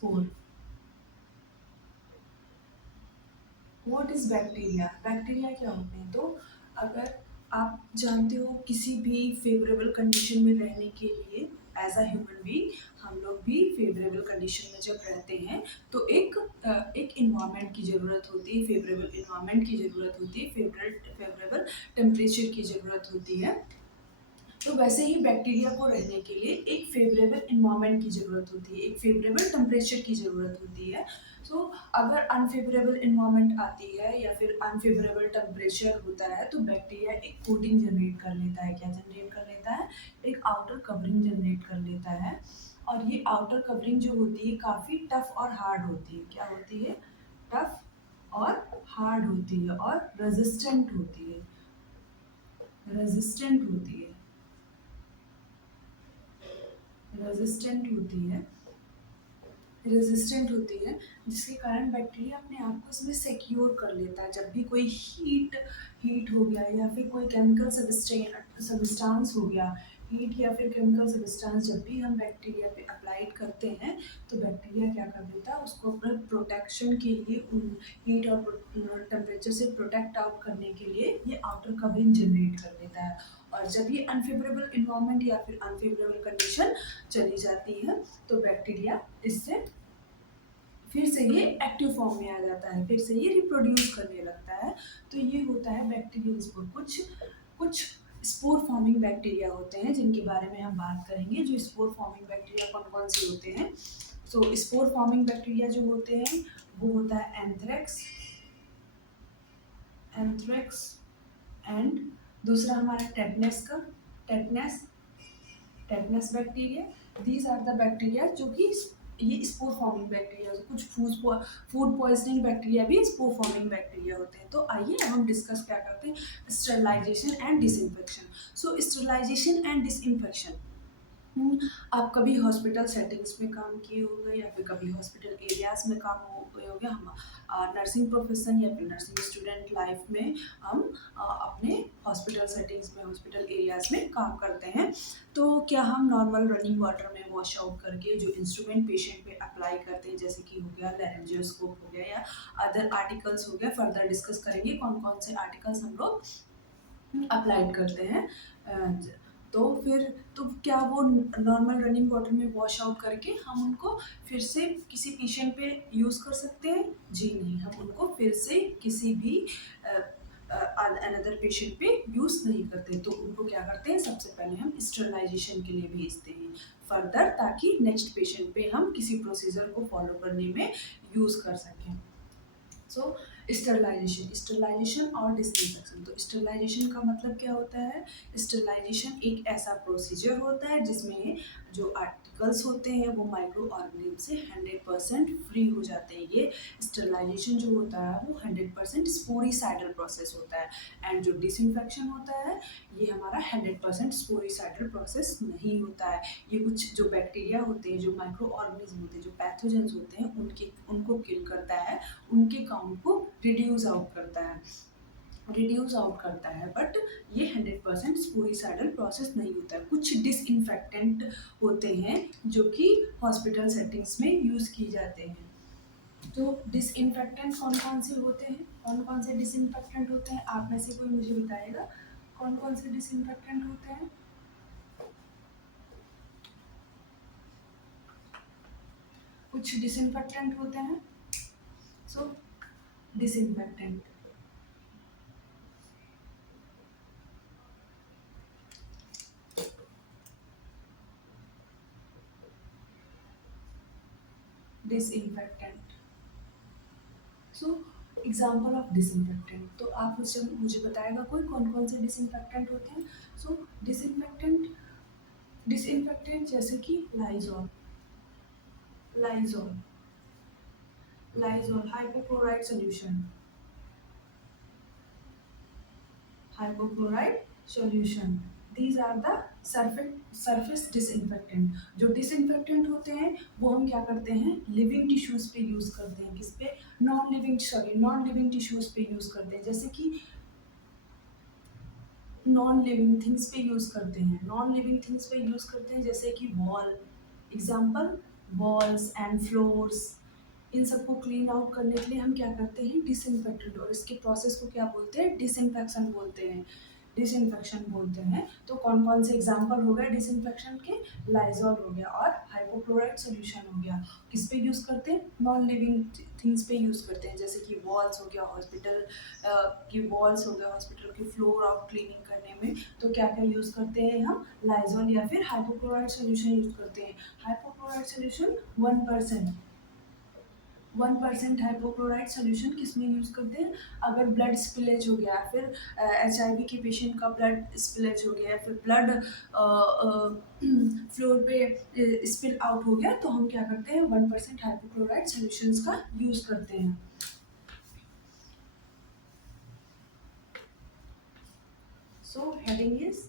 Spore. What is bacteria? Bacteria क्या होते हैं? तो अगर आप जानते हो किसी भी फेवरेबल कंडीशन में रहने के लिए एज अ ह्यूमन बीइंग, हम लोग भी फेवरेबल कंडीशन में जब रहते हैं तो एक इन्वायरमेंट की ज़रूरत होती है, फेवरेबल इन्वायरमेंट की ज़रूरत होती है, फेवरेबल टेम्परेचर की ज़रूरत होती है। तो वैसे ही बैक्टीरिया को रहने के लिए एक फेवरेबल इन्वायरमेंट की ज़रूरत होती है, एक फेवरेबल टेम्परेचर की ज़रूरत होती है। सो अगर अनफेवरेबल इन्वायरमेंट आती है या फिर अनफेवरेबल टेम्परेचर होता है तो बैक्टीरिया एक कोटिंग जनरेट कर लेता है। क्या जनरेट कर लेता है? एक आउटर कवरिंग जनरेट कर लेता है। और ये आउटर कवरिंग जो होती है काफ़ी टफ और हार्ड होती है। क्या होती है? टफ और हार्ड होती है और रेजिस्टेंट होती है। रेजिस्टेंट होती है। रेजिस्टेंट होती है। रेजिस्टेंट होती है, जिसके कारण बैक्टीरिया अपने आप को इसमें सिक्योर कर लेता है। जब भी कोई हीट हो गया या फिर कोई केमिकल सब्सटेंस हो गया, हीट या फिर केमिकल सब्सटेंस जब भी हम बैक्टीरिया पे अप्लाइड करते हैं तो बैक्टीरिया क्या कर देता है, उसको अपने प्रोटेक्शन के लिए हीट और टेम्परेचर से प्रोटेक्ट आउट करने के लिए ये आउटर कवरिंग जनरेट कर देता है। और जब ये अनफेवरेबल इन्वायरमेंट या फिर अनफेवरेबल कंडीशन चली जाती है तो बैक्टीरिया इससे फिर से ये एक्टिव फॉर्म में आ जाता है, फिर से ये रिप्रोड्यूस करने लगता है। तो ये होता है बैक्टीरियल स्पोर। कुछ कुछ स्पोर फॉर्मिंग बैक्टीरिया होते हैं जिनके बारे में हम बात करेंगे। जो स्पोर फॉर्मिंग बैक्टीरिया कौन कौन से होते हैं? सो स्पोर फॉर्मिंग बैक्टीरिया जो होते हैं वो होता है एंथ्रेक्स। एंथ्रेक्स एंड दूसरा हमारा टेटनस का tetanus tetanus bacteria. These are the bacteria जो कि ये स्पोर फॉर्मिंग बैक्टीरिया। कुछ फूड पॉइजनिंग बैक्टीरिया भी स्पोर फॉर्मिंग बैक्टीरिया होते हैं। तो आइए अब हम डिस्कस क्या करते हैं, sterilisation and disinfection. So sterilisation and disinfection, आप कभी हॉस्पिटल सेटिंग्स में काम किए होंगे या फिर कभी हॉस्पिटल एरियाज में काम हुए होंगे। हम नर्सिंग प्रोफेशन या फिर नर्सिंग स्टूडेंट लाइफ में हम अपने हॉस्पिटल सेटिंग्स में, हॉस्पिटल एरियाज में काम करते हैं। तो क्या हम नॉर्मल रनिंग वाटर में वॉश आउट करके जो इंस्ट्रूमेंट पेशेंट पे अप्लाई करते हैं, जैसे कि हो गया लैरिंजियोस्कोप हो गया या अदर आर्टिकल्स हो गया, फर्दर डिस्कस करेंगे कौन कौन से आर्टिकल्स हम लोग अप्लाइड करते हैं। तो फिर तो क्या वो नॉर्मल रनिंग वाटर में वॉश आउट करके हम उनको फिर से किसी पेशेंट पे यूज़ कर सकते हैं? जी नहीं, हम उनको फिर से किसी भी अनदर पेशेंट पे यूज़ नहीं करते। तो उनको क्या करते हैं, सबसे पहले हम स्टरलाइजेशन के लिए भेजते हैं फर्दर, ताकि नेक्स्ट पेशेंट पे हम किसी प्रोसीजर को फॉलो करने में यूज़ कर सकें। सो स्टरलाइजेशन और डिसइंफेक्शन। तो स्टरलाइजेशन का मतलब क्या होता है? स्टरलाइजेशन एक ऐसा प्रोसीजर होता है जिसमें जो आर्टिकल्स होते हैं वो माइक्रो ऑर्गेनिज्म से 100% फ्री हो जाते हैं। ये स्टरलाइजेशन जो होता है वो 100% स्पोरिसाइडल प्रोसेस होता है। एंड जो डिसइंफेक्शन होता है ये हमारा 100% स्पोरिसाइडल प्रोसेस नहीं होता है। ये कुछ जो बैक्टीरिया होते हैं, जो माइक्रो ऑर्गेनिज्म होते हैं, जो पैथोजेंस होते हैं, उनको किल करता है, उनके काउंट को रिड्यूस आउट करता है। बट ये 100% स्पोरिसाइडल प्रोसेस नहीं होता है। कुछ डिसइंफेक्टेंट होते हैं जो कि हॉस्पिटल सेटिंग्स में यूज़ किए जाते हैं। तो डिसइंफेक्टेंट कौन कौन से होते हैं? कौन कौन से डिसइंफेक्टेंट होते हैं? आप में से कोई मुझे बताएगा कौन कौन से डिसइंफेक्टेंट होते हैं? कुछ डिसइंफेक्टेंट होते हैं। So disinfectant, disinfectant. So example of disinfectant, तो आप मुझे बताएगा कोई कौन कौन से डिसइंफेक्टेंट होते हैं? सो डिसइंफेक्टेंट जैसे कि Lysol, Lysol Lysol hypochlorite solution, hypochlorite solution. These are the surface disinfectant. जो डिसइंफेक्टेंट होते हैं वो हम क्या करते हैं, लिविंग टिश्यूज पे यूज करते हैं। किस पे? नॉन लिविंग टिश्यूज पे यूज करते हैं। जैसे कि नॉन लिविंग थिंग्स पे यूज करते हैं, जैसे कि wall. Example walls and floors, इन सबको क्लीन आउट करने के लिए हम क्या करते हैं, डिसइंफेक्टेंट, और इसके प्रोसेस को क्या बोलते हैं, डिसइंफेक्शन बोलते हैं, डिसइंफेक्शन बोलते हैं। तो कौन कौन से एग्जांपल हो गए डिसइंफेक्शन के, लाइजॉल हो गया और हाइपोक्लोराइड सोल्यूशन हो गया। किस पे यूज़ करते हैं, नॉन लिविंग थिंग्स पे यूज़ करते हैं, जैसे कि वॉल्स हो गया, हॉस्पिटल की वॉल्स हो गया, हॉस्पिटल की फ्लोर आउट क्लीनिंग करने में तो क्या क्या यूज़ करते हैं हम, लाइजॉल या फिर हाइपोक्लोराइड सोल्यूशन यूज़ करते हैं। हाइपोक्लोराइड सोल्यूशन 1%, 1% हाइपोक्लोराइड सोल्यूशन किस में यूज़ करते हैं, अगर ब्लड स्पिलेज हो गया, फिर HIV के पेशेंट का ब्लड स्पिलेज हो गया, फिर ब्लड फ्लोर पे स्पिल आउट हो गया, तो हम क्या करते हैं, 1% हाइपोक्लोराइड सोल्यूशंस का यूज़ करते हैं। So heading is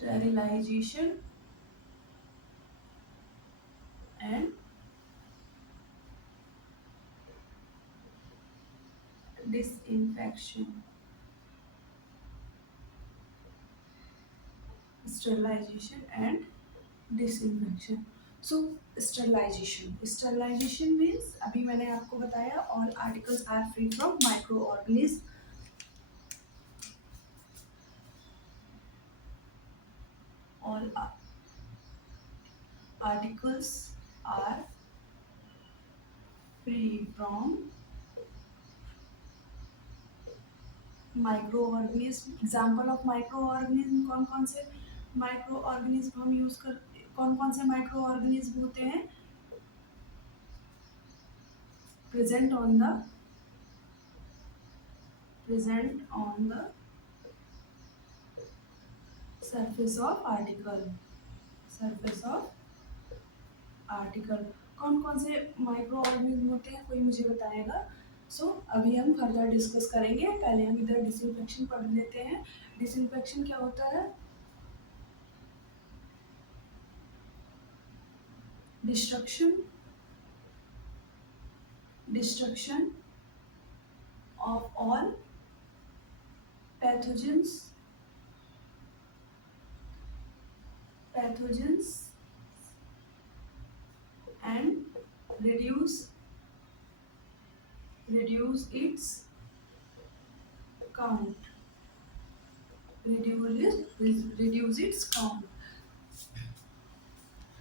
sterilization and disinfection, sterilization and disinfection. So sterilization means, अभी मैंने आपको बताया, all articles are free from microorganisms, all articles are free from microorganism. Example of microorganism कौन कौन से माइक्रोऑर्गेनिज्म हम यूज कर, कौन कौन से माइक्रोऑर्गेनिज्म होते हैं, present on the surface of article, surface of article. कौन कौन से माइक्रो ऑर्गेनिज्म होते हैं, कोई मुझे बताएगा। सो अभी हम फर्दर डिस्कस करेंगे, पहले हम इधर डिसइंफेक्शन पढ़ लेते हैं। डिसइंफेक्शन क्या होता है, destruction of all pathogens and reduce its count, reduce its count.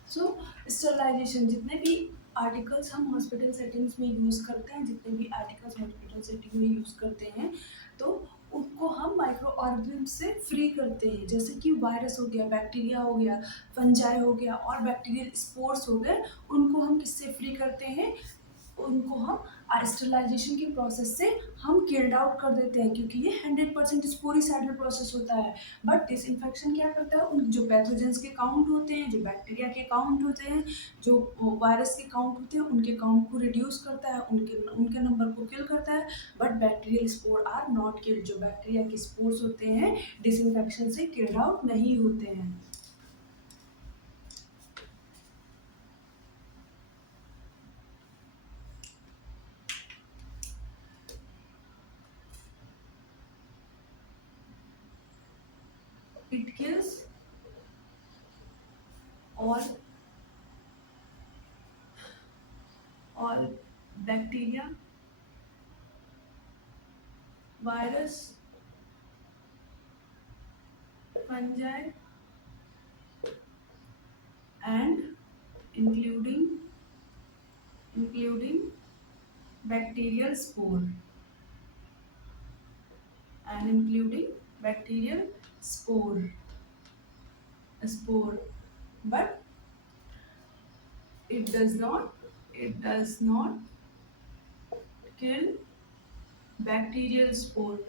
So sterilization, जितने भी आर्टिकल्स हम हॉस्पिटल सेटिंग्स में यूज़ करते हैं, जितने भी आर्टिकल्स हॉस्पिटल सेटिंग में यूज़ करते हैं, तो उनको हम माइक्रो ऑर्गेनिज्म से फ्री करते हैं, जैसे कि वायरस हो गया, बैक्टीरिया हो गया, फंजाई हो गया और बैक्टीरियल स्पोर्स हो गए, उनको हम किससे फ्री करते हैं, उनको हम स्टरलाइजेशन के प्रोसेस से हम किल्ड आउट कर देते हैं, क्योंकि ये 100% स्पोरिसाइडल प्रोसेस होता है। बट डिसइंफेक्शन क्या करता है, उन जो पैथोजेंस के काउंट होते हैं, जो बैक्टीरिया के काउंट होते हैं, जो वायरस के काउंट होते हैं, उनके काउंट को रिड्यूस करता है, उनके नंबर को किल करता है। But bacterial spore are not killed, जो बैक्टीरिया के स्पोर्स होते हैं डिसइंफेक्शन से किल्ड आउट नहीं होते हैं। It kills all bacteria, virus, fungi and including bacterial spore, and including bacterial spore, but it does not kill bacterial spore,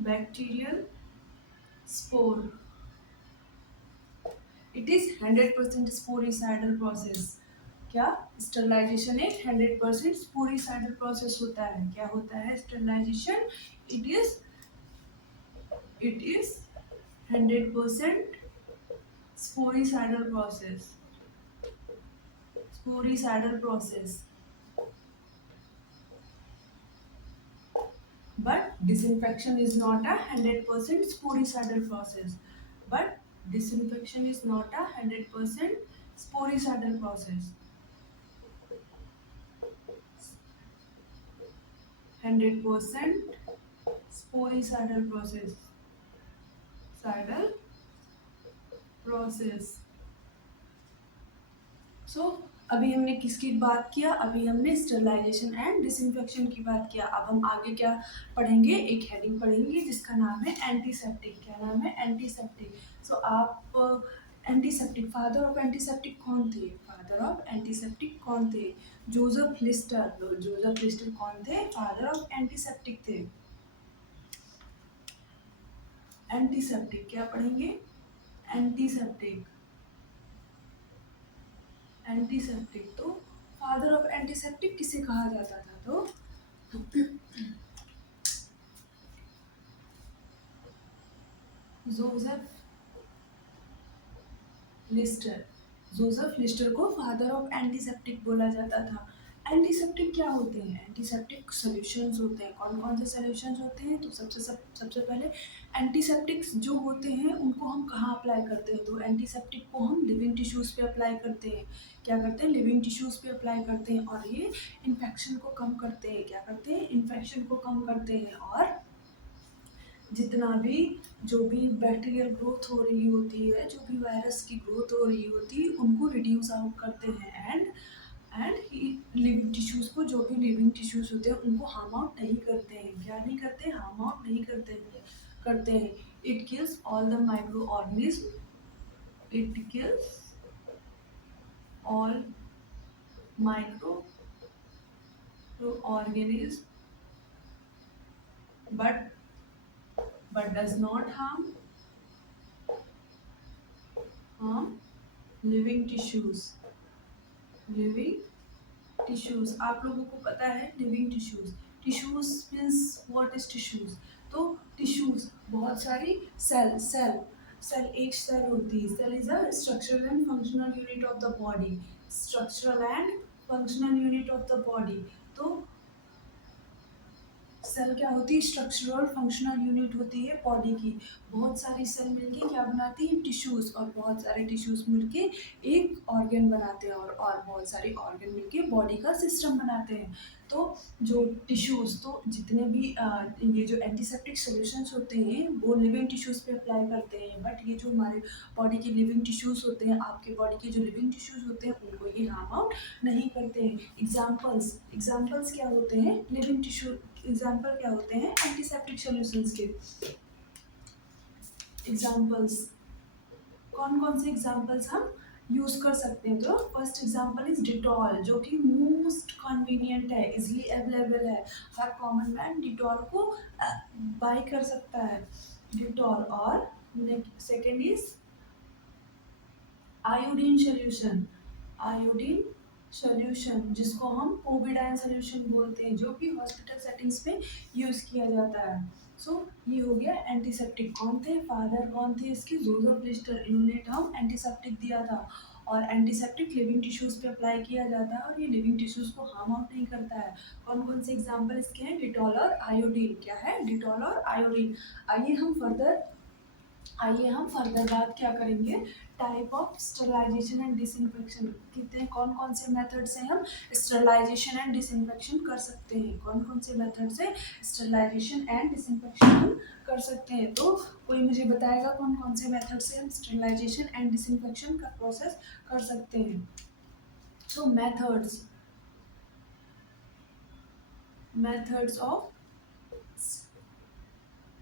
bacterial spore. It is 100% sporicidal process। क्या sterilization एक 100% sporicidal process होता है। क्या होता है sterilization, it is 100% sporicidal process, sporicidal process. But disinfection is not a 100% sporicidal process. But disinfection is not a 100% sporicidal process. 100% sporicidal process. Cidal process. सो अभी हमने किसकी बात किया? अभी हमने स्टरलाइजेशन एंड डिसइंफेक्शन की बात किया. अब हम आगे क्या पढ़ेंगे? एक हेडिंग पढ़ेंगे जिसका नाम है एंटीसेप्टिक. क्या नाम है? एंटीसेप्टिक. सो आप एंटीसेप्टिक, फादर ऑफ एंटीसेप्टिक कौन थे? फादर ऑफ एंटीसेप्टिक कौन थे? Joseph Lister. जोसेफ लिस्टर कौन थे? फादर ऑफ एंटीसेप्टिक थे. एंटीसेप्टिक क्या पढ़ेंगे? एंटीसेप्टिक. एंटीसेप्टिक तो फादर ऑफ एंटीसेप्टिक किसे कहा जाता था? तो जोसेफ लिस्टर. जोसेफ लिस्टर को फादर ऑफ एंटीसेप्टिक बोला जाता था. एंटीसेप्टिक क्या होते हैं? एंटीसेप्टिक सॉल्यूशंस होते हैं. कौन कौन से सॉल्यूशंस होते हैं? तो सबसे पहले एंटीसेप्टिक्स जो होते हैं उनको हम कहाँ अप्लाई करते हैं? तो एंटीसेप्टिक को हम लिविंग टिश्यूज़ पे अप्लाई करते हैं. क्या करते हैं? लिविंग टिश्यूज़ पे अप्लाई करते हैं. और ये इन्फेक्शन को कम करते हैं. क्या करते हैं? इन्फेक्शन को कम करते हैं. और जितना भी जो भी बैक्टीरियल ग्रोथ हो रही होती है, जो भी वायरस की ग्रोथ हो रही होती है, उनको रिड्यूस आउट करते हैं. एंड लिविंग टिश्यूज़ को, जो भी लिविंग टिश्यूज़ होते हैं उनको हार्म आउट नहीं करते हैं. क्या नहीं करते? हार्म आउट नहीं करते हैं. It kills all the micro organism. It kills all micro organism but does not harm living tissues. आप लोगों को पता है living tissues means what is tissues? तो टिश्यूज बहुत सारी सेल एक सेल होती है. Cell is a structural and functional unit of the body. Structural and functional unit of the body. तो सेल क्या होती है? स्ट्रक्चरल फंक्शनल यूनिट होती है बॉडी की. बहुत सारी सेल मिलके क्या बनाती है? टिश्यूज. और बहुत सारे टिश्यूज मिलके एक ऑर्गन बनाते हैं. और बहुत सारे ऑर्गन मिलके बॉडी का सिस्टम बनाते हैं. तो जो टिश्यूज, तो जितने भी ये जो एंटीसेप्टिक सॉल्यूशंस होते हैं वो लिविंग टिश्यूज पे अप्लाई करते हैं. बट ये जो हमारे बॉडी के लिविंग टिश्यूज होते हैं, आपके बॉडी के जो लिविंग टिश्यूज होते हैं, उनको ये हार्म आउट नहीं करते हैं. एग्जाम्पल्स क्या होते हैं लिविंग टिश्यू? एग्जाम्पल क्या होते हैं एंटीसेप्टिक सॉल्यूशंस के? एग्जाम्पल्स कौन कौन से एग्जाम्पल्स हम यूज कर सकते हैं? तो फर्स्ट एग्जाम्पल इज डिटॉल, जो कि मोस्ट कन्वीनियंट है, इजिली अवेलेबल है. हर कॉमन मैन डिटॉल को बाय कर सकता है. डिटॉल. और second is iodine solution. Iodine solution जिसको हम पोविडाइन सोल्यूशन बोलते हैं, जो कि हॉस्पिटल सेटिंग्स पे यूज किया जाता है. सो ये हो गया एंटीसेप्टिक. कौन थे? फादर कौन थे इसके? Joseph Lister. इन्होंने टर्म एंटीसेप्टिक दिया था. और एंटीसेप्टिक लिविंग टिश्यूज पे अप्लाई किया जाता है और ये लिविंग टिश्यूज को हार्म आउट नहीं करता है. कौन कौन से एग्जाम्पल इसके हैं? डिटॉल और आयोडीन. क्या है? डिटॉल और आयोडीन. आइए हम फर्दर बात क्या करेंगे? Type of sterilisation and disinfection. कितने कौन कौन से मेथड से हम स्टरलाइजेशन एंड डिसइंफेक्शन कर सकते हैं? कौन कौन से मेथड से स्टरलाइजेशन एंड डिसइंफेक्शन हम कर सकते हैं? तो कोई मुझे बताएगा कौन कौन से मेथड से हम स्टरलाइजेशन एंड डिसइंफेक्शन का प्रोसेस कर सकते हैं? तो methods of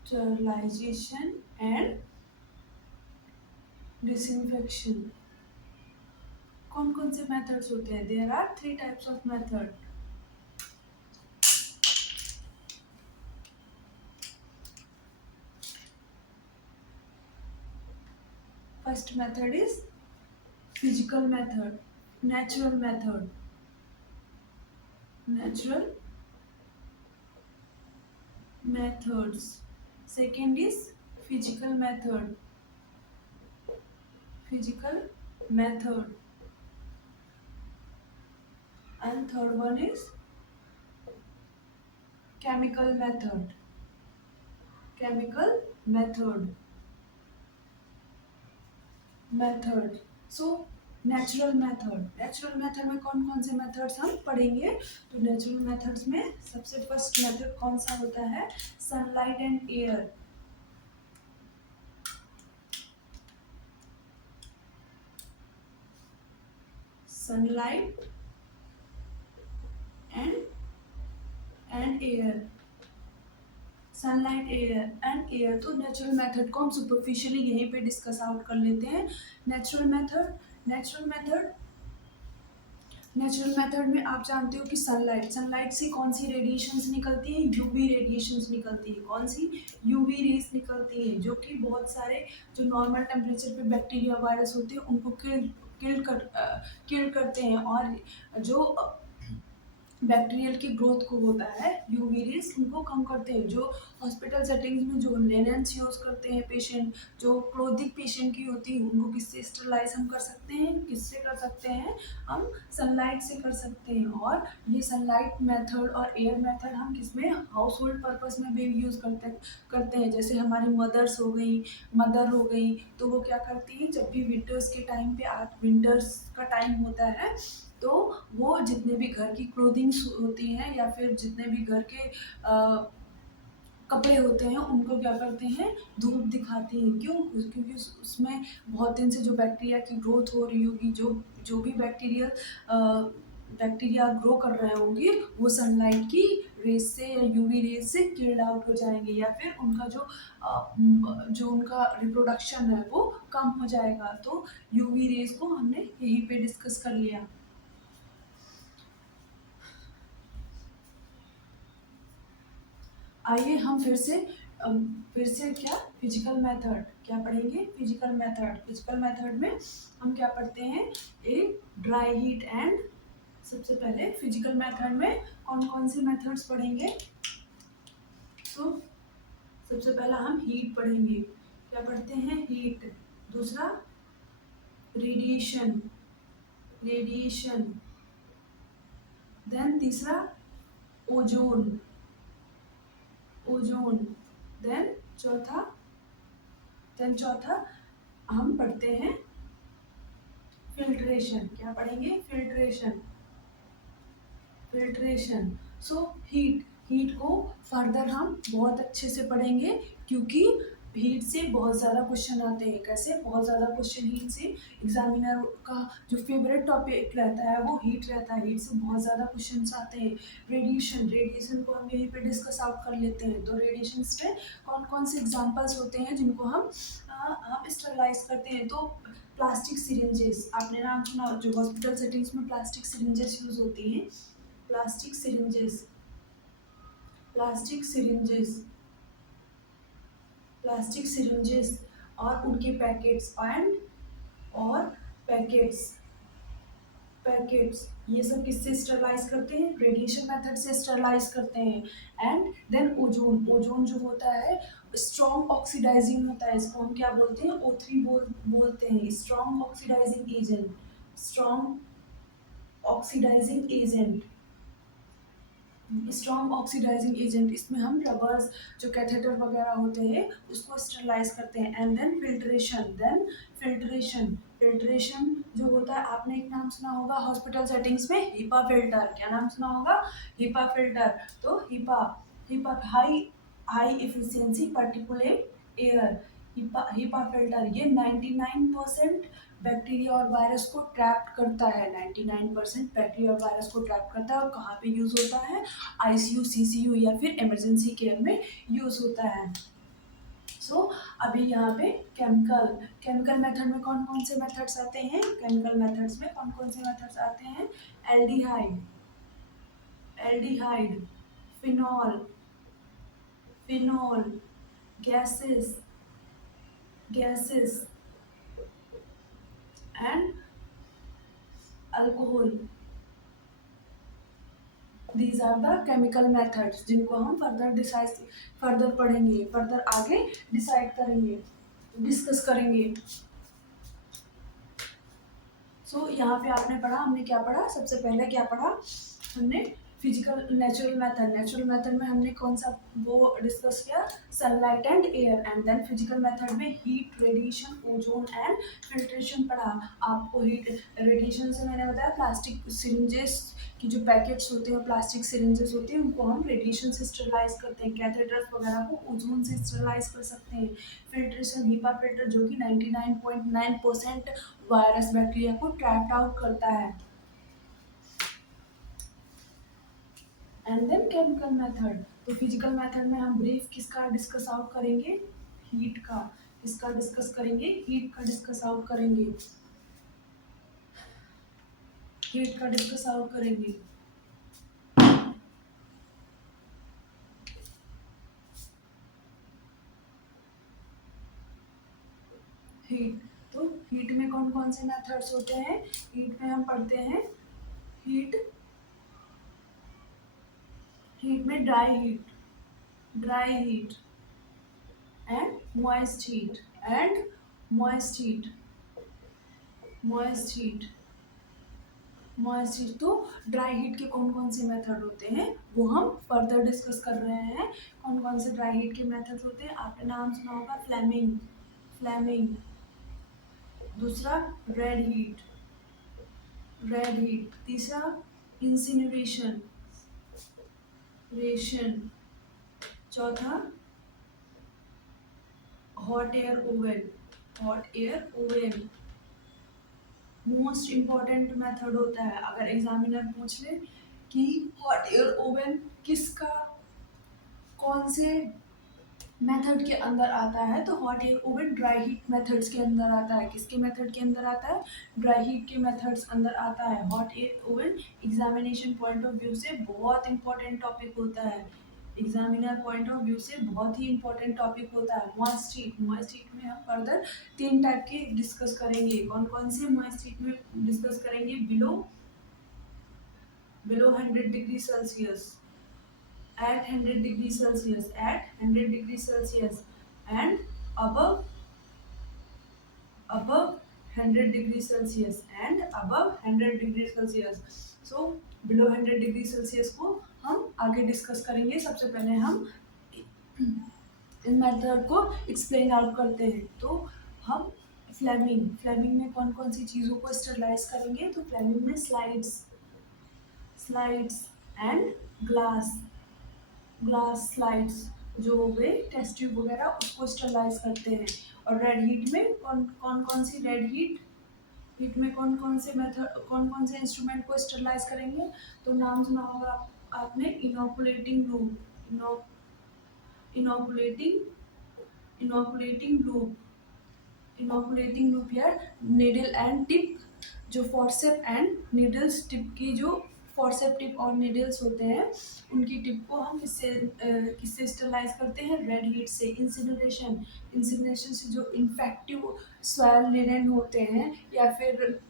sterilization and disinfection. कौन कौन से मेथड्स होते हैं? There are 3 types of method. First method is physical method, natural methods. Second is physical method. and third one is chemical method. Chemical method. So natural method में कौन कौन से methods हम पढ़ेंगे? तो नेचुरल मेथड्स में सबसे फर्स्ट मेथड कौन सा होता है? Sunlight and air. Sunlight and air. Sunlight air तो नेचुरल मेथड को हम सुपरफिशियली यहीं पे डिस्कस आउट कर लेते हैं. नेचुरल मेथड में आप जानते हो कि सनलाइट से कौन सी रेडिएशंस निकलती है? यूवी रेडिएशंस निकलती है. कौन सी? यूवी रेज निकलती है, जो कि बहुत सारे जो नॉर्मल टेम्परेचर पे बैक्टीरिया वायरस होते हैं उनको किल करते हैं. और जो बैक्टीरियल की ग्रोथ को होता है यूवी रेज उनको कम करते हैं. जो हॉस्पिटल सेटिंग्स में जो लिनेंस यूज करते हैं पेशेंट, जो क्लोथिंग पेशेंट की होती है उनको किससे स्टरलाइज हम कर सकते हैं? किससे कर सकते हैं? हम सनलाइट से कर सकते हैं. और ये सनलाइट मेथड और एयर मेथड हम किसमें? हाउस होल्ड पर्पज में भी यूज़ करते हैं. जैसे हमारी मदर हो गई तो वो क्या करती है? जब भी विंटर्स के टाइम पे विंटर्स का टाइम होता है तो वो जितने भी घर की क्लोथिंग्स होती हैं या फिर जितने भी घर के कपड़े होते हैं उनको क्या करते हैं? धूप दिखाती हैं. क्यों? क्योंकि उसमें बहुत दिन से जो बैक्टीरिया की ग्रोथ हो रही होगी, जो भी बैक्टीरिया ग्रो कर रहे होंगे वो सनलाइट की रेज से या यूवी रेज से किल्ड आउट हो जाएंगे, या फिर उनका जो उनका रिप्रोडक्शन है वो कम हो जाएगा. तो यूवी रेज को हमने यहीं पे डिस्कस कर लिया. आइए हम फिर से क्या फिजिकल मेथड क्या पढ़ेंगे? फिजिकल मेथड में हम क्या पढ़ते हैं? एक ड्राई हीट एंड. सबसे पहले फिजिकल मेथड में कौन कौन से मेथड्स पढ़ेंगे? तो सबसे पहला हम हीट पढ़ेंगे. क्या पढ़ते हैं? हीट. दूसरा रेडिएशन. देन तीसरा ओजोन. देन चौथा हम पढ़ते हैं फिल्ट्रेशन. क्या पढ़ेंगे? फिल्ट्रेशन. सो हीट को फर्दर हम बहुत अच्छे से पढ़ेंगे, क्योंकि हीट से बहुत ज़्यादा क्वेश्चन आते हैं. कैसे? बहुत ज़्यादा क्वेश्चन हीट से. एग्जामिनर का जो फेवरेट टॉपिक रहता है वो हीट रहता है. हीट से बहुत ज़्यादा क्वेश्चन आते हैं. रेडिएशन को हम यहीं पे डिस्कस आउट कर लेते हैं. तो रेडिएशन पे कौन कौन से एग्जाम्पल्स होते हैं जिनको हम स्टरलाइज करते हैं? तो प्लास्टिक सिरिंजेस, आपने नाम सुना, जो हॉस्पिटल सेटिंग्स में प्लास्टिक सिरिंजेस यूज होती हैं. प्लास्टिक सिरिंजेस और उनके पैकेट्स ये सब किससे स्टरलाइज करते हैं? रेडिएशन मेथड से स्टरलाइज करते हैं. एंड देन ओजोन जो होता है स्ट्रॉन्ग ऑक्सीडाइजिंग होता है. इसको हम क्या बोलते हैं? O3 बोलते हैं. Strong oxidising agent. इसमें हम रबर्स जो कैथेटर वगैरह होते हैं उसको स्टरलाइज करते हैं. एंड देन फिल्ट्रेशन जो होता है, आपने एक नाम सुना होगा हॉस्पिटल सेटिंग्स में, हीपा फिल्टर. क्या नाम सुना होगा? HEPA filter. तो HEPA high efficiency particulate air. HEPA filter ये 99% बैक्टीरिया और वायरस को ट्रैप करता है. 99% बैक्टीरिया और वायरस को ट्रैप करता है. और कहाँ पे यूज होता है? आईसीयू, सीसीयू या फिर इमरजेंसी केयर में यूज होता है. सो अभी यहाँ पे केमिकल मेथड में कौन कौन से मेथड्स आते हैं? केमिकल मेथड्स में कौन कौन से मेथड्स आते हैं? Aldehyde, phenol, gases and alcohol. These are the chemical methods जिनको हम फर्दर पढ़ेंगे, फर्दर आगे डिसाइड करेंगे, डिस्कस करेंगे. सो यहाँ पे आपने पढ़ा, हमने क्या पढ़ा, सबसे पहले क्या पढ़ा हमने, फिजिकल नेचुरल मेथड में हमने कौन सा वो डिस्कस किया, sunlight and air, and then physical method में heat, radiation, ozone and filtration पढ़ा। आपको हीट रेडिएशन से मैंने बताया प्लास्टिक सिरिंजेस की जो पैकेट्स होते हैं, प्लास्टिक सिरिंजेस होते हैं, उनको हम रेडिएशन से स्टरलाइज करते हैं। कैथेटर्स वगैरह को ओजोन से स्टरलाइज कर सकते हैं। फिल्ट्रेशन, हीपा फिल्टर जो कि 99.9% वायरस बैक्टीरिया को ट्रैप्ड आउट करता है। एंड देन केमिकल मेथड, तो फिजिकल मेथड में हम ब्रीफ किसका डिस्कस आउट करेंगे, हीट का। किसका डिस्कस करेंगे, हीट का डिस्कस आउट करेंगे, हीट का डिस्कस आउट करेंगे। हीट, तो हीट में कौन कौन से मेथड्स होते हैं, हीट में हम पढ़ते हैं हीट, हीट में dry heat and moist heat, and moist heat, moist heat, moist heat. तो ड्राई हीट के कौन कौन से मेथड होते हैं वो हम फर्दर डिस्कस कर रहे हैं। कौन कौन से ड्राई हीट के मेथड्स होते हैं, आपने नाम सुना होगा फ्लेमिंग, फ्लेमिंग। दूसरा रेड हीट, रेड हीट। तीसरा इंसिनरेशन, रेशन। चौथा hot air oven, hot air oven. Most important method होता है, अगर एग्जामिनर पूछ ले कि हॉट एयर ओवन किसका, कौन से मेथड के अंदर आता है, तो hot air oven dry heat methods के अंदर आता है। किसके मेथड के अंदर आता है, ड्राई हीट के मेथड्स अंदर आता है। Hot air oven examination point of view से बहुत इंपॉर्टेंट टॉपिक होता है, एग्जामिनर पॉइंट ऑफ व्यू से बहुत ही इंपॉर्टेंट टॉपिक होता है। मॉइस्ट हीट, मॉइस्ट हीट में हम फर्दर 3 टाइप के डिस्कस करेंगे। कौन कौन से मॉइस्ट हीट में डिस्कस करेंगे, below 100 degree Celsius, at 100 degree Celsius, at 100 degree Celsius, and above 100 degree Celsius, and above 100 degree Celsius. So below 100 degree Celsius को हम आगे डिस्कस करेंगे। सबसे पहले हम इन मेथड को एक्सप्लेन आउट करते हैं। तो हम फ्लेमिंग, फ्लेमिंग में कौन कौन सी चीज़ों को स्टरलाइज करेंगे, तो फ्लेमिंग में slides, slides and glass, glass slides जो हो गए, टेस्ट ट्यूब वगैरह, उसको स्टरलाइज करते हैं। और रेड हीट में कौन कौन सी रेड हीट, हीट में कौन कौन से मेथड, कौन कौन से इंस्ट्रूमेंट को स्टरलाइज करेंगे, तो नाम सुना होगा आपने inoculating loop, inoculating, inoculating loop, inoculating loop या निडल एंड टिप, जो फॉर्सेप एंड नीडल्स टिप की जो फॉर्सेप टिप और नीडल्स होते हैं, उनकी टिप को हम किससे स्टरलाइज करते हैं, रेड हीट से। इंसिनरेशन, इंसिनरेशन से जो इन्फेक्टिव स्वेल लिनेन होते हैं या फिर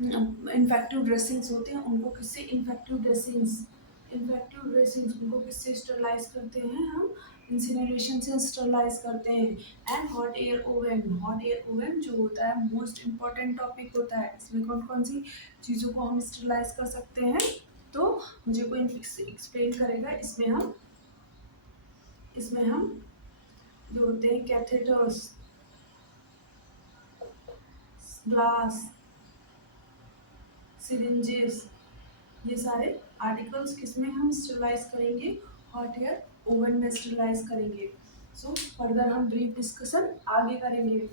इन्फेक्टिव ड्रेसिंग्स होते हैं, उनको किससे, इन्फेक्टिव ड्रेसिंग्स, इन्फेक्टिव ड्रेसिंग्स उनको किससे स्टरलाइज करते हैं, हम इंसिनरेशन से स्टरलाइज करते हैं। And hot air oven, hot air oven जो होता है मोस्ट इम्पॉर्टेंट टॉपिक होता है। इसमें कौन कौन सी चीज़ों को हम स्टरलाइज कर सकते हैं, तो मुझे कोई एक्सप्लेन करेगा। इसमें हम जो होते हैं कैथेटर्स, ग्लास, सिरिंजेस, ये सारे आर्टिकल्स किसमें हम स्टरलाइज करेंगे, हॉट एयर ओवन में स्टरलाइज करेंगे। सो फर्दर हम ब्रीफ डिस्कशन आगे करेंगे।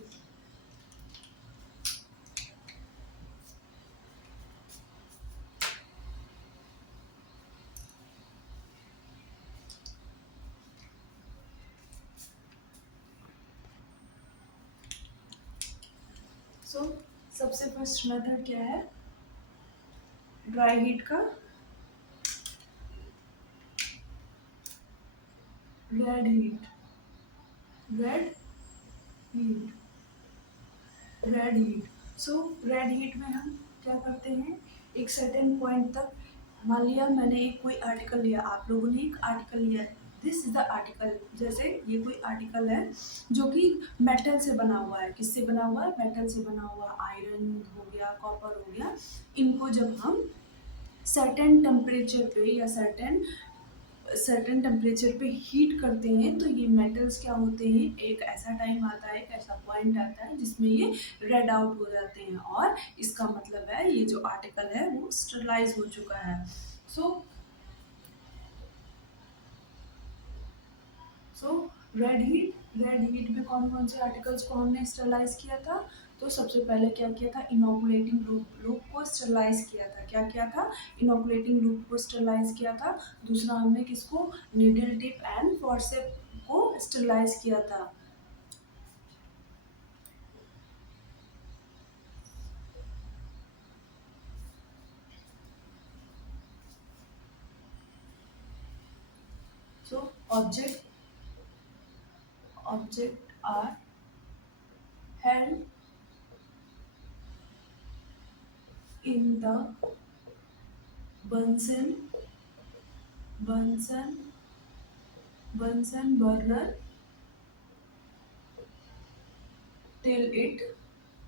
सो सबसे फर्स्ट मेथड क्या है, ड्राई हीट का, red heat, red heat, red heat. So red heat में हम क्या करते हैं, एक सर्टेन पॉइंट तक, मान लिया मैंने एक कोई आर्टिकल लिया, आप लोगों ने एक आर्टिकल लिया, दिस इज द आर्टिकल। जैसे ये कोई आर्टिकल है जो कि मेटल से बना हुआ है। किससे बना हुआ है? मेटल से बना हुआ। आयरन हो गया, कॉपर हो गया। इनको जब हम सर्टेन टेम्परेचर पे या सर्टेन सर्टेन टेम्परेचर पे हीट करते हैं तो ये मेटल्स क्या होते हैं, एक ऐसा टाइम आता है, एक ऐसा पॉइंट आता है जिसमें ये रेड आउट हो जाते हैं और इसका मतलब है ये जो आर्टिकल है वो स्टरलाइज हो चुका है। सो सो रेड हीट में कौन कौन से आर्टिकल्स को हमने स्टरलाइज किया था? तो सबसे पहले क्या किया था? इनोकुलेटिंग लूप को स्टरलाइज किया था। क्या किया था? इनोकुलेटिंग लूप को स्टरलाइज किया था। दूसरा हमने किसको? नीडल टिप एंड फॉरसेप को स्टरलाइज किया था। So object are held in the Bunsen Bunsen Bunsen burner till it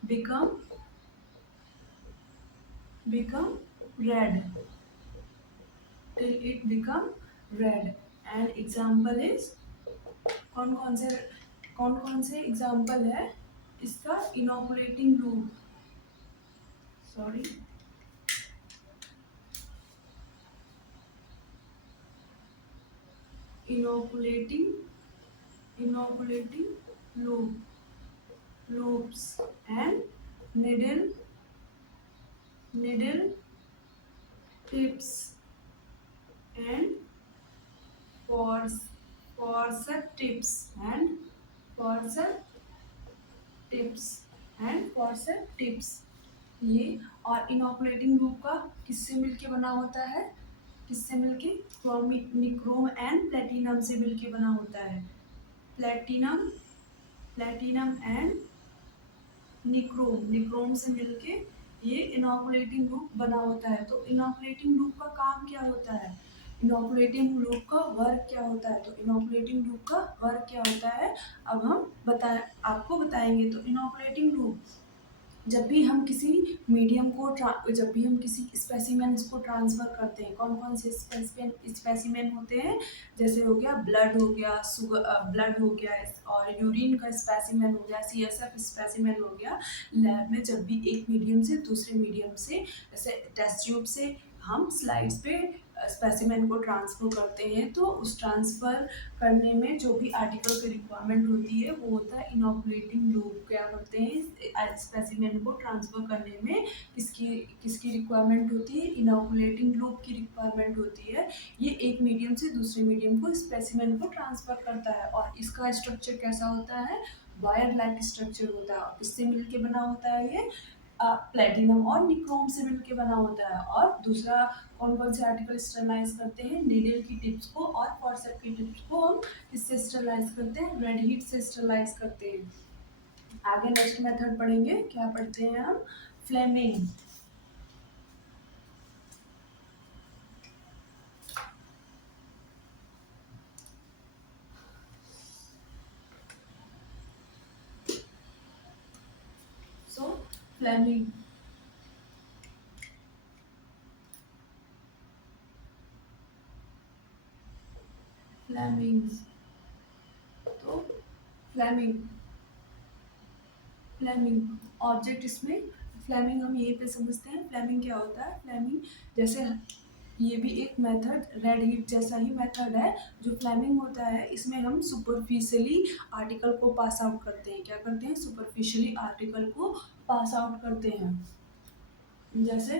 become become red till it become red and example is कौन कौन से एग्जाम्पल है इसका? Inoculating loop, sorry, inoculating loops and needle tips and force forceps tips and forceps tips ये। और inoculating loop का किससे मिलके बना होता है? किससे मिलके? निक्रोम एंड प्लेटिनम से मिलके बना होता है। प्लेटिनम प्लेटिनम एंड निक्रोम से मिलके ये इनोकुलेटिंग लूप बना होता है। तो इनोकुलेटिंग लूप का काम क्या होता है? इनोकुलेटिंग लूप का वर्क क्या होता है? तो इनोकुलेटिंग लूप का वर्क क्या होता है अब हम आपको बताएंगे। तो इनोकुलेटिंग लूप, जब भी हम किसी मीडियम को जब भी हम किसी स्पेसिमेंस को ट्रांसफर करते हैं, कौन कौन से स्पेसिमेन होते हैं? जैसे हो गया ब्लड, हो गया ब्लड हो गया, और यूरिन का स्पेसिमेन हो गया, सीएसएफ स्पेसिमेन हो गया। लैब में जब भी एक मीडियम से दूसरे मीडियम से, जैसे टेस्ट ट्यूब से हम स्लाइड्स पे स्पेसिमेन को ट्रांसफर करते हैं, तो उस ट्रांसफर करने में जो भी आर्टिकल की रिक्वायरमेंट होती है वो होता है इनोकुलेटिंग लूप। क्या करते हैं? स्पेसिमेन को ट्रांसफर करने में किसकी किसकी रिक्वायरमेंट होती है? इनोकुलेटिंग लूप की रिक्वायरमेंट होती है। ये एक मीडियम से दूसरे मीडियम को स्पेसिमेन को ट्रांसफर करता है और इसका स्ट्रक्चर कैसा होता है? वायर लाइक स्ट्रक्चर होता है। और किससे मिलके बना होता है ये? प्लेटिनम और निक्रोम से मिलके बना होता है। और दूसरा कौन कौन से आर्टिकल स्टरलाइज करते हैं? नीडल की टिप्स को और फॉरसेप की टिप्स को हम किससे स्टरलाइज करते हैं? रेड हीट से स्टरलाइज करते हैं। आगे नेक्स्ट मेथड पढ़ेंगे, क्या पढ़ते हैं हम? फ्लेमिंग। सो फ्लेमिंग फ्लेमिंग तो फ्लेमिंग फ्लेमिंग ऑब्जेक्ट, इसमें फ्लेमिंग हम यहीं पे समझते हैं। फ्लेमिंग क्या होता है? फ्लेमिंग जैसे ये भी एक मेथड, रेड हीट जैसा ही मेथड है। जो फ्लेमिंग होता है इसमें हम सुपरफिशियली आर्टिकल को पास आउट करते हैं। क्या करते हैं? सुपरफिशियली आर्टिकल को पास आउट करते हैं। जैसे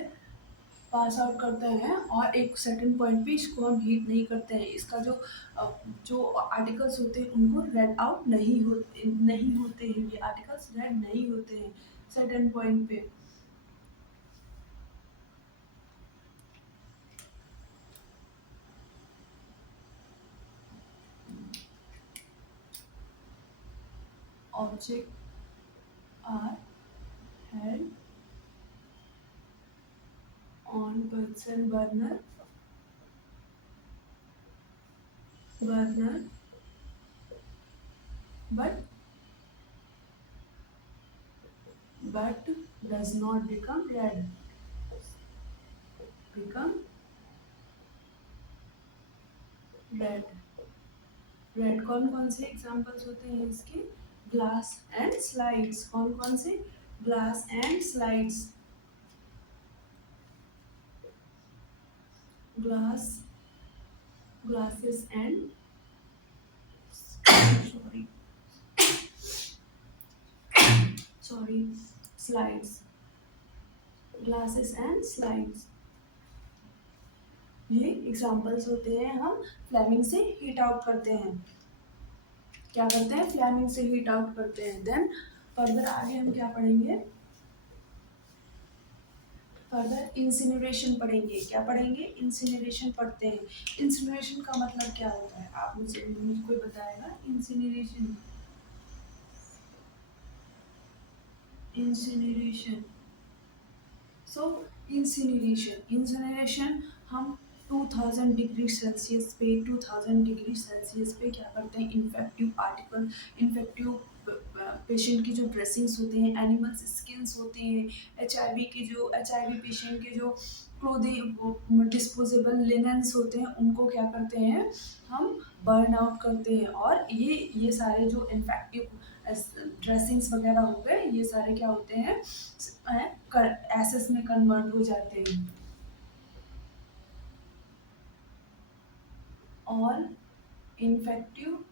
पास आउट करते हैं और एक सर्टेन पॉइंट पे इसको हम हीट नहीं करते हैं। इसका जो आर्टिकल्स होते हैं उनको रेड आउट नहीं होते हैं। ये आर्टिकल्स रेड नहीं होते हैं सर्टेन पॉइंट पे। Object are held on Bunsen burner burner, but does not become red. Become red. Red कौन कौन से एग्जांपल्स होते हैं इसके? Glass and slides. कौन कौन से? Glass and slides. Glass, glasses and sorry sorry slides. Glasses and slides, ये एग्जांपल्स होते हैं। हम फ्लेमिंग से हीट आउट करते हैं। क्या करते हैं? फ्लेमिंग से हीट आउट करते हैं। देन फर्दर आगे हम क्या पढ़ेंगे? फर्दर इंसिनरेशन पढ़ेंगे। क्या पढ़ेंगे? इंसिनरेशन पढ़ते हैं। इंसिनरेशन का मतलब क्या होता है? आप मुझे कोई बताएगा? Incineration, incineration. सो इंसिनरेशन हम 2000 डिग्री सेल्सियस पे, 2000 डिग्री सेल्सियस पे क्या करते हैं? इन्फेक्टिव आर्टिकल, इन्फेक्टिव पेशेंट की जो ड्रेसिंग्स होते हैं, एनिमल्स स्किन्स होते हैं, एचआईवी पेशेंट के जो क्लोथिंग, डिस्पोजेबल लिनेंस होते हैं, उनको क्या करते हैं? हम बर्न आउट करते हैं। और ये सारे जो इन्फेक्टिव ड्रेसिंग्स वगैरह हो गए, ये सारे क्या होते हैं? एसेस में कन्वर्ट हो जाते हैं। और infective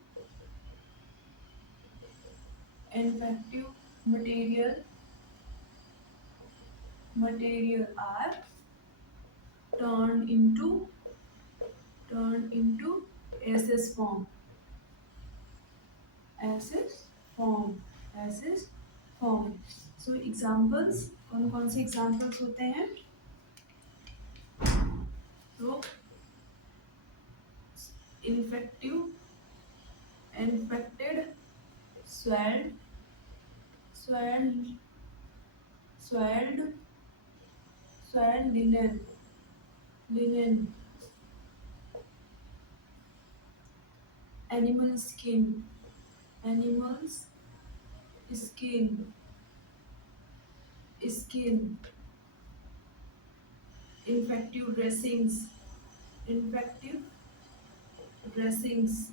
infective material are turned into ashes form, ashes form, ashes form. So examples, कौन कौन से एग्जांपल्स होते हैं? तो infective, infected, swelled, swelled, swelled, swelled linen, animal skin, animals skin, skin, infective dressings, infective dressings,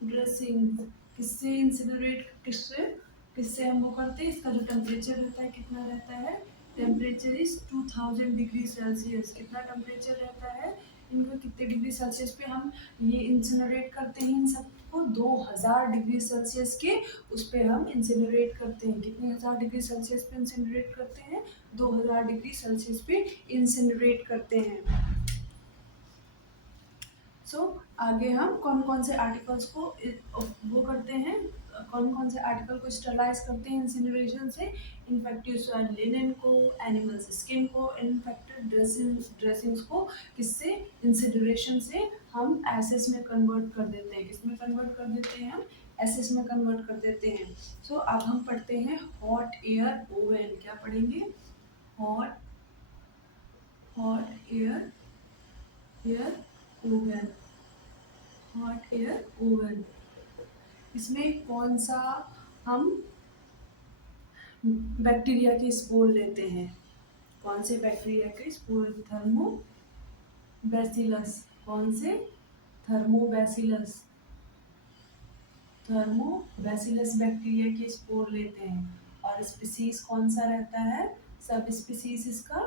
dressing. किससे incinerate, किससे किससे हम वो करते हैं? इसका जो टेम्परेचर रहता है कितना रहता है? Temperature is 2000 degree Celsius. कितना टेम्परेचर रहता है? इनको कितने डिग्री सेल्सियस पे हम ये इंसिनरेट करते हैं? इन सबको 2000 डिग्री सेल्सियस के उस पे हम इंसिनरेट करते हैं। कितने हजार डिग्री सेल्सियस पे इंसिनरेट करते हैं? 2000 डिग्री सेल्सियस पे इंसिनरेट करते हैं। आगे हम कौन कौन से आर्टिकल्स को वो करते हैं, कौन कौन से आर्टिकल को स्टरलाइज करते हैं इंसिनरेशन से? इन्फेक्टिव सॉइल लिनेन को, एनिमल्स स्किन को, इन्फेक्टेड ड्रेसिंग्स को किससे? इंसिनरेशन से हम एसेस में कन्वर्ट कर देते हैं। किसमें कन्वर्ट कर देते हैं? हम एसेस में कन्वर्ट कर देते हैं। अब हम पढ़ते हैं हॉट एयर ओवन। क्या पढ़ेंगे? Hot hot air air oven, hot air oven. इसमें कौन सा हम बैक्टीरिया के स्पोर लेते हैं? कौन से बैक्टीरिया के स्पोर? थर्मोबैसिलस। कौन से? थर्मोबैसिलस, थर्मोबैसिलस बैक्टीरिया के स्पोर लेते हैं। और स्पीसीज कौन सा रहता है? सब स्पीसीज इसका,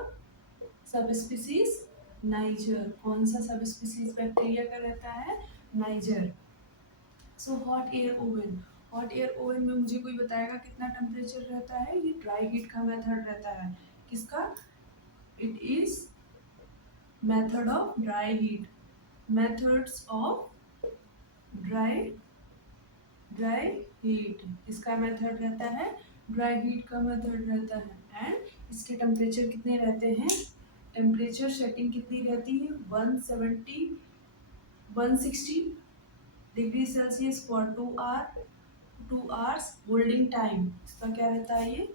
सब स्पीसीज नाइजर। कौन सा सब स्पीसीज बैक्टीरिया का रहता है? Niger. Hot air oven, hot air oven में मुझे कोई बताएगा कितना टेम्परेचर रहता है? ये ड्राई हीट का मेथड रहता है। किसका? It is method of dry heat, methods of dry dry heat. इसका मेथड रहता है, ड्राई हीट का मेथड रहता है। एंड इसके टेम्परेचर कितने रहते हैं? टेम्परेचर सेटिंग कितनी रहती है? 170 160 degree Celsius for 2 hours. Holding time इसका क्या रहता है? ये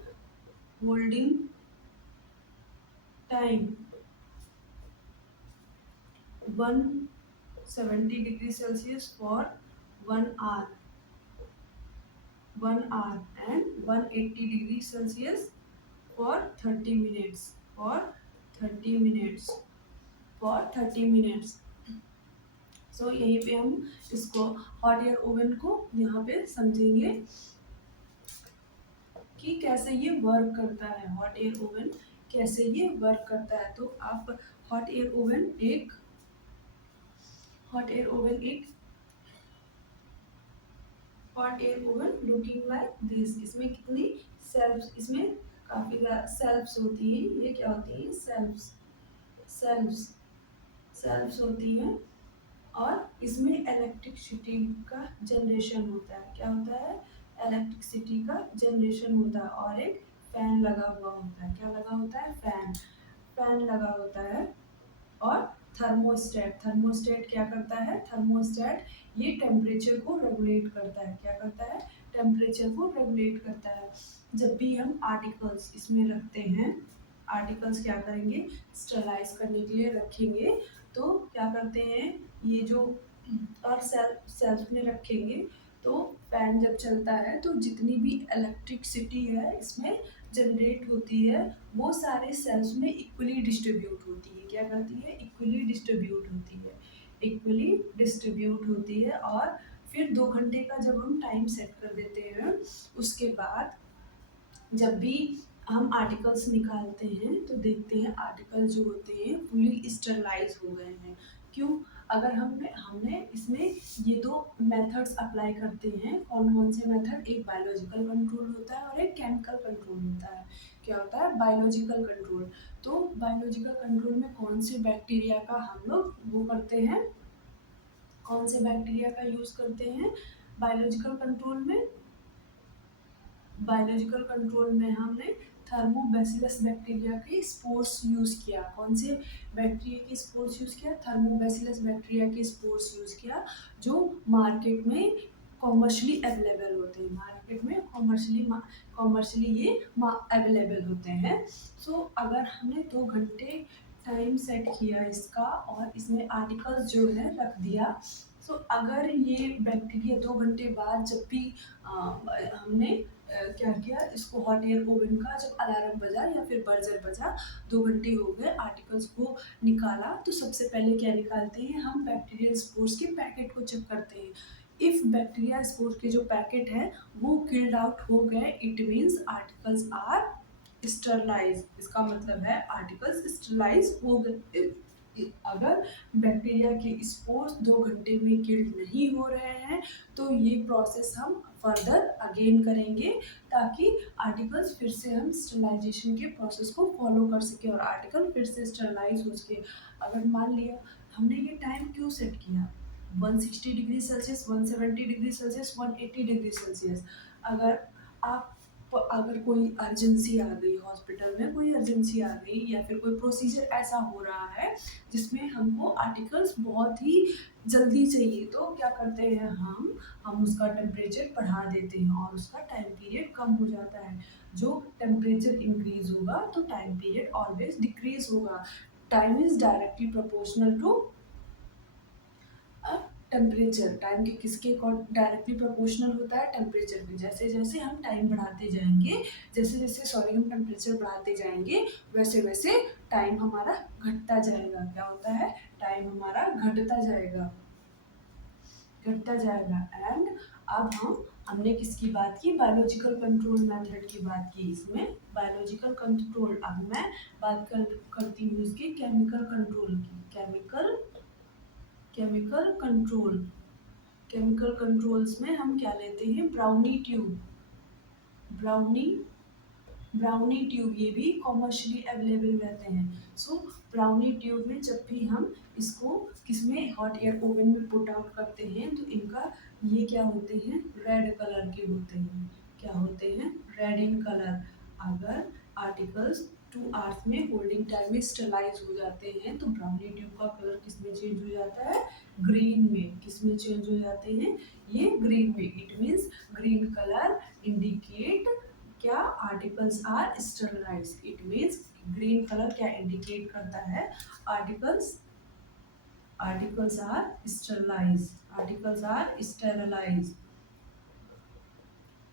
holding time 1 70 degree Celsius for 1 hour, 1 hour, and 180 degree Celsius for 30 minutes, for 30 minutes, for 30 minutes। सो यहीं पे हम इसको हॉट एयर ओवन को यहाँ पे समझेंगे कि कैसे ये वर्क करता है, हॉट एयर ओवन कैसे ये वर्क करता है। तो आप हॉट एयर ओवन एक हॉट एयर ओवन एक hot air oven looking like this. इसमें कितनी सेल्फ्स, इसमें काफी सेल्फ्स होती है। ये क्या होती है? सेल्फ्स, सेल्फ्स, सेल्फ्स होती हैं। और इसमें इलेक्ट्रिसिटी का जनरेशन होता है। क्या होता है? इलेक्ट्रिसिटी का जनरेशन होता है। और एक फैन लगा हुआ होता है। क्या लगा होता है? फैन, फैन लगा होता है। और थर्मोस्टेट, थर्मोस्टेट क्या करता है? थर्मोस्टेट ये टेम्परेचर को रेगुलेट करता है। क्या करता है? टेम्परेचर को रेगुलेट करता है। जब भी हम आर्टिकल्स इसमें रखते हैं, आर्टिकल्स क्या करेंगे? स्टरलाइज करने के लिए रखेंगे। तो क्या करते हैं? ये जो और सेल्फ में रखेंगे तो फैन जब चलता है तो जितनी भी इलेक्ट्रिसिटी है इसमें जनरेट होती है वो सारे सेल्स में इक्वली डिस्ट्रीब्यूट होती है। क्या करती है? इक्वली डिस्ट्रीब्यूट होती है, इक्वली डिस्ट्रीब्यूट होती है। और फिर 2 घंटे का जब हम टाइम सेट कर देते हैं, उसके बाद जब भी हम आर्टिकल्स निकालते हैं तो देखते हैं आर्टिकल जो होते हैं फुली स्टरलाइज हो गए हैं। क्यों? अगर हमने हमने इसमें ये दो मेथड्स अप्लाई करते हैं। कौन कौन से मेथड? एक बायोलॉजिकल कंट्रोल होता है और एक केमिकल कंट्रोल होता है। क्या होता है? Biological control. तो बायोलॉजिकल कंट्रोल में कौन से बैक्टीरिया का हम लोग वो करते हैं, कौन से बैक्टीरिया का यूज करते हैं बायोलॉजिकल कंट्रोल में? बायोलॉजिकल कंट्रोल में हमने थर्मोबैसिलस बैक्टीरिया के स्पोर्स यूज किया। कौन से बैक्टीरिया के स्पोर्स यूज किया? थर्मोबैसिलस बैक्टीरिया के स्पोर्स यूज किया, जो मार्केट में कॉमर्शियली अवेलेबल होते हैं। मार्केट में कॉमर्शियली ये अवेलेबल होते हैं। सो अगर हमने 2 घंटे टाइम सेट किया इसका और इसमें आर्टिकल्स जो है रख दिया, सो अगर ये बैक्टीरिया 2 घंटे बाद जब भी हमने क्या किया, इसको हॉट एयर ओवन का जब अलार्म बजा या फिर बजर बजा, 2 घंटे हो गए, आर्टिकल्स को निकाला, तो सबसे पहले क्या निकालते हैं हम? बैक्टीरियल स्पोर्स के पैकेट को चेक करते हैं। इफ बैक्टीरिया स्पोर्स के जो पैकेट है वो किल्ड आउट हो गए, it means articles are sterilise. इसका मतलब है आर्टिकल्स स्टरलाइज हो गए। अगर बैक्टीरिया के स्पोर्स 2 घंटे में किल्ड नहीं हो रहे हैं तो ये प्रोसेस हम फर्दर अगेन करेंगे, ताकि आर्टिकल्स फिर से हम स्टरलाइजेशन के प्रोसेस को फॉलो कर सके और आर्टिकल फिर से स्टरलाइज हो सके। अगर मान लिया हमने ये टाइम क्यों सेट किया, 160 degree Celsius, 170 degree Celsius, 180 degree Celsius. अगर आप अगर कोई अर्जेंसी आ गई, हॉस्पिटल में कोई अर्जेंसी आ गई या फिर कोई प्रोसीजर ऐसा हो रहा है जिसमें हमको आर्टिकल्स बहुत ही जल्दी चाहिए, तो क्या करते हैं हम उसका टेम्परेचर बढ़ा देते हैं और उसका टाइम पीरियड कम हो जाता है। जो टेम्परेचर इंक्रीज होगा तो टाइम पीरियड ऑलवेज डिक्रीज होगा। Time is directly proportional to temperature. Time के किसके डायरेक्टली प्रोपोर्शनल होता है? टेम्परेचर के। जैसे जैसे हम टाइम बढ़ाते जाएंगे, जैसे जैसे हम टेम्परेचर बढ़ाते जाएंगे, वैसे वैसे टाइम हमारा घटता जाएगा। क्या होता है? टाइम हमारा घटता जाएगा, घटता जाएगा। एंड अब हमने किसकी बात की? बायोलॉजिकल कंट्रोल मेथड की बात की। इसमें बायोलॉजिकल कंट्रोल। अब मैं बात करती हूँ इसकी केमिकल कंट्रोल की। Chemical control. केमिकल कंट्रोल्स में हम क्या लेते हैं? Brownie tube, brownie brownie tube, ये भी कॉमर्शियली अवेलेबल रहते हैं। सो ब्राउनी ट्यूब में जब भी हम इसको किसमें? हॉट एयर ओवन में पुट आउट करते हैं तो इनका ये क्या होते हैं? रेड कलर के होते हैं। क्या होते हैं? Red in colour. अगर आर्टिकल्स 2 आवर्स में होल्डिंग टाइम में स्टरलाइज हो जाते हैं तो ब्राउनी ट्यूब का कलर किसमें चेंज हो जाता है? ग्रीन में। किसमें चेंज हो जाते हैं? ये ग्रीन में। It means green colour indicate क्या? Articles are sterilized. It means green colour क्या इंडिकेट करता है? Articles Articles are sterilized. Articles are sterilized.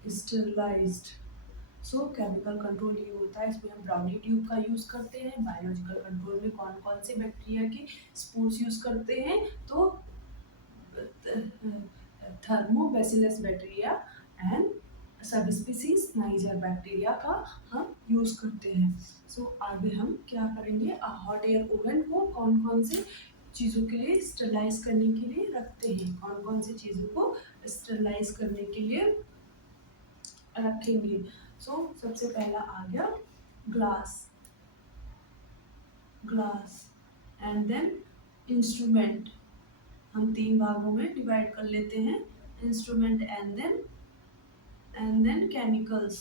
Sterilized. So chemical control ये होता है, इसमें हम ब्राउनी ट्यूब का यूज़ करते हैं। बायोलॉजिकल कंट्रोल में कौन कौन से बैक्टीरिया के स्पोर्स यूज़ करते हैं, तो थर्मोबैसिलस bacteria and sub species niger bacteria का हम यूज़ करते हैं। सो आगे हम क्या करेंगे, हॉट एयर ओवन को कौन कौन से चीज़ों के लिए स्टरलाइज करने के लिए रखते हैं, कौन कौन से चीज़ों को स्टरलाइज करने के लिए रखेंगे। सो सबसे पहला आ गया glass, glass and then instrument. हम तीन भागों में डिवाइड कर लेते हैं, instrument and then chemicals,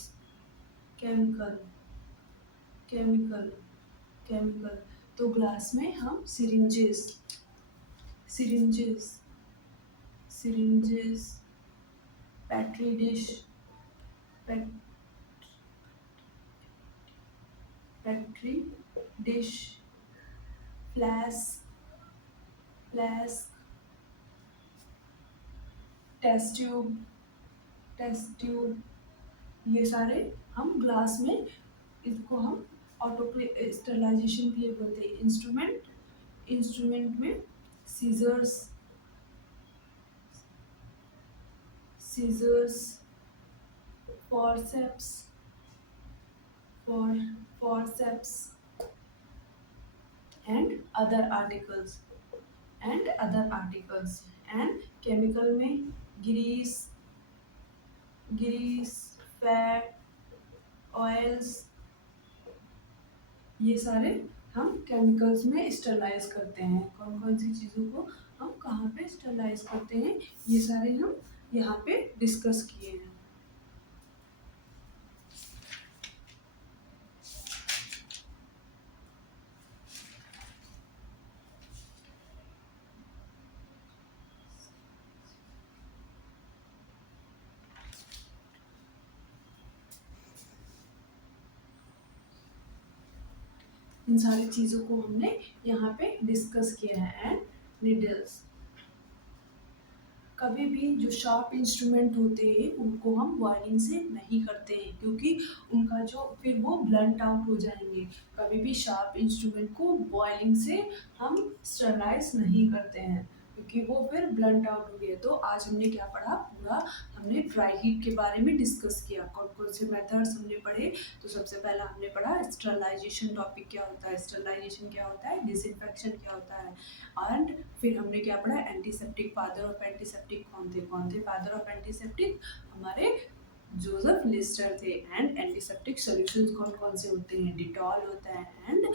chemical, chemical, chemical. तो ग्लास में हम syringes, syringes, syringes, petri dish, petri dish, flask, flask, test tube, test tube, ये सारे हम ग्लास में, इसको हम ऑटोक्लेव स्टरलाइजेशन के लिए बोलते हैं। इंस्ट्रूमेंट, इंस्ट्रूमेंट में scissors, scissors, forceps, forceps and other articles, and other articles. And chemical में ग्रीस, ग्रीस, फैट, ऑयल्स, ये सारे हम केमिकल्स में स्टरलाइज करते हैं। कौन कौन सी चीज़ों को हम कहाँ पे स्टरलाइज करते हैं, ये सारे हम यहाँ पे डिस्कस किए हैं। इन सारी चीज़ों को हमने यहाँ पे डिस्कस किया है। एंड नीडल्स, कभी भी जो शार्प इंस्ट्रूमेंट होते हैं उनको हम बॉइलिंग से नहीं करते हैं, क्योंकि उनका जो फिर वो ब्लंट आउट हो जाएंगे। कभी भी शार्प इंस्ट्रूमेंट को बॉइलिंग से हम स्टरलाइज नहीं करते हैं, क्योंकि वो फिर ब्लंट आउट हो गए। तो आज हमने क्या पढ़ा, पूरा हमने ड्राई हीट के बारे में डिस्कस किया, कौन कौन से मेथड्स हमने पढ़े। तो सबसे पहला हमने पढ़ा स्टरलाइजेशन टॉपिक क्या होता है, स्टरलाइजेशन क्या होता है, डिसइंफेक्शन क्या होता है। एंड फिर हमने क्या पढ़ा, एंटीसेप्टिक, फादर ऑफ एंटीसेप्टिक कौन थे फादर ऑफ एंटीसेप्टिक, हमारे जोसेफ लिस्टर थे। एंड एंटीसेप्टिक सॉल्यूशंस कौन कौन से होते हैं, डिटॉल होता है एंड